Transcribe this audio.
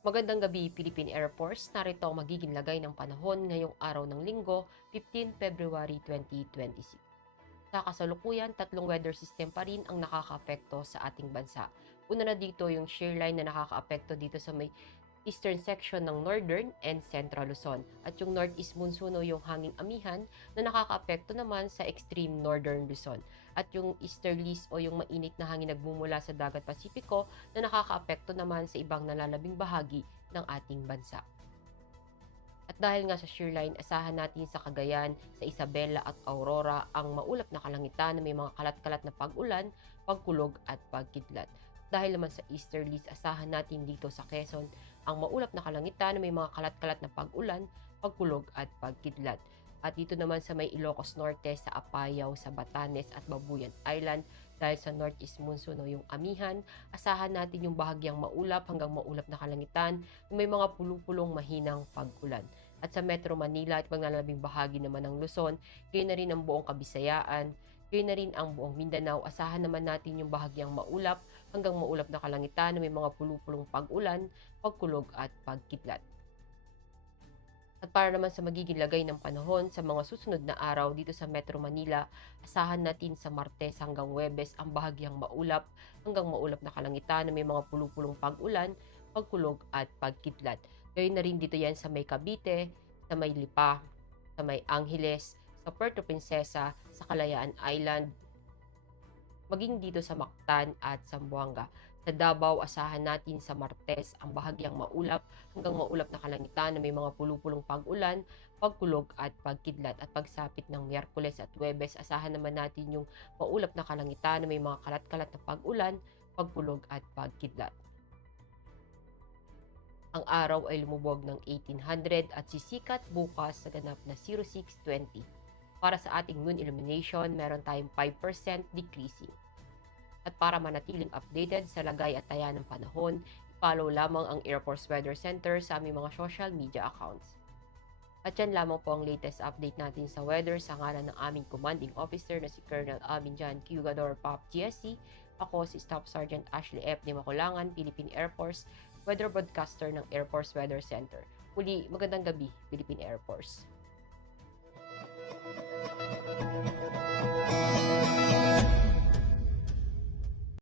Magandang gabi, Philippine Air Force. Narito ang magiging lagay ng panahon ngayong araw ng Linggo, 15 February 2026. Sa kasalukuyan, tatlong weather system pa rin ang nakakaapekto sa ating bansa. Una na dito yung shear line na nakakaapekto dito sa may eastern section ng Northern and Central Luzon. At yung northeast monsoon o yung hanging amihan na nakakaapekto naman sa extreme northern Luzon. At yung easterlies o yung mainit na hangin nagmumula sa dagat Pasipiko na nakakaapekto naman sa ibang nalalabing bahagi ng ating bansa. At dahil nga sa shear line, asahan natin sa Cagayan, sa Isabela at Aurora ang maulap na kalangitan na may mga kalat-kalat na pag-ulan, pagkulog at pagkidlat. Dahil naman sa easterlies, asahan natin dito sa Quezon ang maulap na kalangitan na may mga kalat-kalat na pag-ulan, pagkulog at pagkidlat. At dito naman sa may Ilocos Norte, sa Apayao, sa Batanes at Babuyan Island, dahil sa northeast monsoon o yung amihan, asahan natin yung bahagyang maulap hanggang maulap na kalangitan na may mga pulupulong mahinang pag-ulan. At sa Metro Manila at maglalabing bahagi naman ng Luzon, gayon na rin ang buong Kabisayaan, gayon na rin ang buong Mindanao, asahan naman natin yung bahagyang maulap hanggang maulap na kalangitan na may mga pulupulong pag-ulan, pagkulog at pagkidlat. At para naman sa magiging lagay ng panahon sa mga susunod na araw dito sa Metro Manila, asahan natin sa Martes hanggang Huwebes ang bahagyang maulap hanggang maulap na kalangitan na may mga pulupulong pag-ulan, pagkulog at pagkidlat. Gayun na rin dito yan sa may Cavite, sa may Lipa, sa may Angeles, sa Puerto Princesa, sa Kalayaan Island, maging dito sa Mactan at Zamboanga. Sa Davao, asahan natin sa Martes ang bahagyang maulap hanggang maulap na kalangitan na may mga pulupulong pag-ulan, pagkulog at pagkidlat. At pagsapit ng Miyerkules at Huwebes, asahan naman natin yung maulap na kalangitan na may mga kalat-kalat na pag-ulan, pagkulog at pagkidlat. Ang araw ay lumubog ng 1800 at sisikat bukas sa ganap na 0620. Para sa ating moon illumination, meron tayong 5% decreasing. At para manatiling updated sa lagay at taya ng panahon, i-follow lamang ang Air Force Weather Center sa aming mga social media accounts. At yan lamang po ang latest update natin sa weather sa ngalan ng aming commanding officer na si Colonel Aminjan Cugador Pop GSC. Ako si Staff Sergeant Ashley F. de Maculangan, Philippine Air Force, weather broadcaster ng Air Force Weather Center. Muli, magandang gabi, Philippine Air Force.